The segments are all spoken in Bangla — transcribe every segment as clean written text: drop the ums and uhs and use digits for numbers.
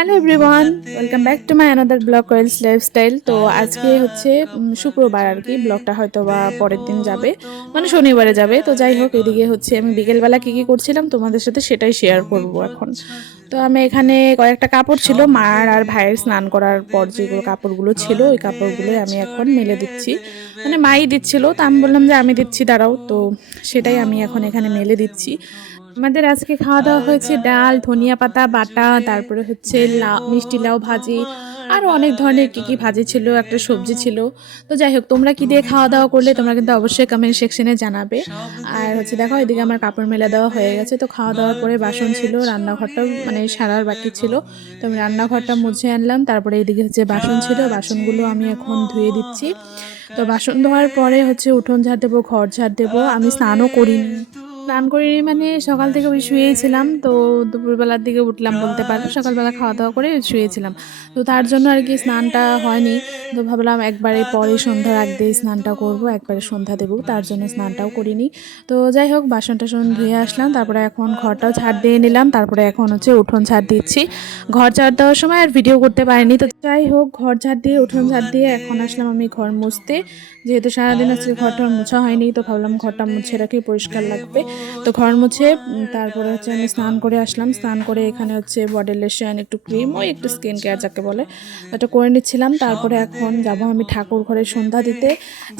Hello everyone, welcome back to my another blog Koel's lifestyle. তো আজকে হচ্ছে শুক্রবার আর কি, ব্লগটা হয়তো বা পরের দিন যাবে, মানে শনিবারে যাবে। তো যাই হোক, এদিকে হচ্ছে আমি বিকেলবেলা কী কী করছিলাম তোমাদের সাথে সেটাই শেয়ার করব এখন। তো আমি এখানে কয়েকটা কাপড় ছিল মার আর ভাইয়ের স্নান করার পর যেগুলো কাপড়গুলো ছিল ওই কাপড়গুলোই আমি এখন মেলে দিচ্ছি। মানে মাই দিচ্ছিল, তো আমি বললাম যে আমি দিচ্ছি দাঁড়াও, তো সেটাই আমি এখন এখানে মেলে দিচ্ছি। আমাদের আজকে খাওয়া দাওয়া হয়েছে ডাল, ধনিয়া পাতা বাটা, তারপরে হচ্ছে মিষ্টি লাউ ভাজি, আরও অনেক ধরনের কি কি ভাজি ছিল, একটা সবজি ছিল। তো যাই হোক, তোমরা কি দিয়ে খাওয়া দাওয়া করলে তোমরা কিন্তু অবশ্যই কমেন্ট সেকশনে জানাবে। আর হচ্ছে দেখো, এদিকে আমার কাপড় মেলা দেওয়া হয়ে গেছে। তো খাওয়া দাওয়ার পরে বাসন ছিল, রান্নাঘরটাও মানে সারার বাকি ছিল। তো আমি রান্নাঘরটা মুছে আনলাম, তারপরে এদিকে হচ্ছে বাসন ছিল, বাসনগুলো আমি এখন ধুয়ে দিচ্ছি। তো বাসন ধোয়ার পরে হচ্ছে উঠোন ঝাড় দেবো, ঘর ঝাড় দেবো। আমি স্নানও করিনি। স্নান করিনি মানে সকাল থেকে ওই শুয়েছিলাম, তো দুপুরবেলার দিকে উঠলাম বলতে পারো, সকালবেলা খাওয়া দাওয়া করে শুয়েছিলাম। তো তার জন্য আর কি স্নানটা হয়নি। তো ভাবলাম একবারে পরে সন্ধ্যার আগ দিয়ে স্নানটা করব, একবারে সন্ধ্যা দেবো, তার জন্য স্নানটাও করিনি। তো যাই হোক, বাসন টাসন ধুয়ে আসলাম, তারপরে এখন ঘরটাও ঝাড় দিয়ে নিলাম, তারপরে এখন হচ্ছে উঠোন ঝাড় দিচ্ছি। ঘর ঝাড় দেওয়ার সময় আর ভিডিও করতে পারিনি। তো যাই হোক, ঘর ঝাড় দিয়ে উঠোন ঝাড় দিয়ে এখন আসলাম আমি ঘর মুছতে। যেহেতু সারাদিন আজকে ঘরটা মোছা হয়নি, তো ভাবলাম ঘরটা মুছে রাখি, পরিষ্কার লাগবে। তো ঘর মুছে তারপরে হচ্ছে আমি স্নান করে আসলাম। স্নান করে এখানে হচ্ছে বডি লোশন, একটু ক্রিম, ওই একটু স্কিন কেয়ার যাকে বলে, ওটা করে নিচ্ছিলাম। তারপরে এখন যাব আমি ঠাকুর ঘরে সন্ধ্যা দিতে।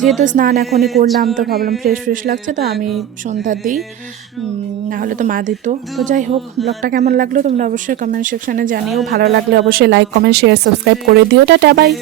যেহেতু স্নান এখনই করলাম, তো ভাবলাম ফ্রেশ ফ্রেশ লাগছে, তো আমি সন্ধ্যা দিই, না হলে তো মা দিত। তো যাই হোক, ব্লগটা কেমন লাগলো তোমরা অবশ্যই কমেন্ট সেকশনে জানিও। ভালো লাগলে অবশ্যই লাইক, কমেন্ট, শেয়ার, সাবস্ক্রাইব করে দিও। Tata, by.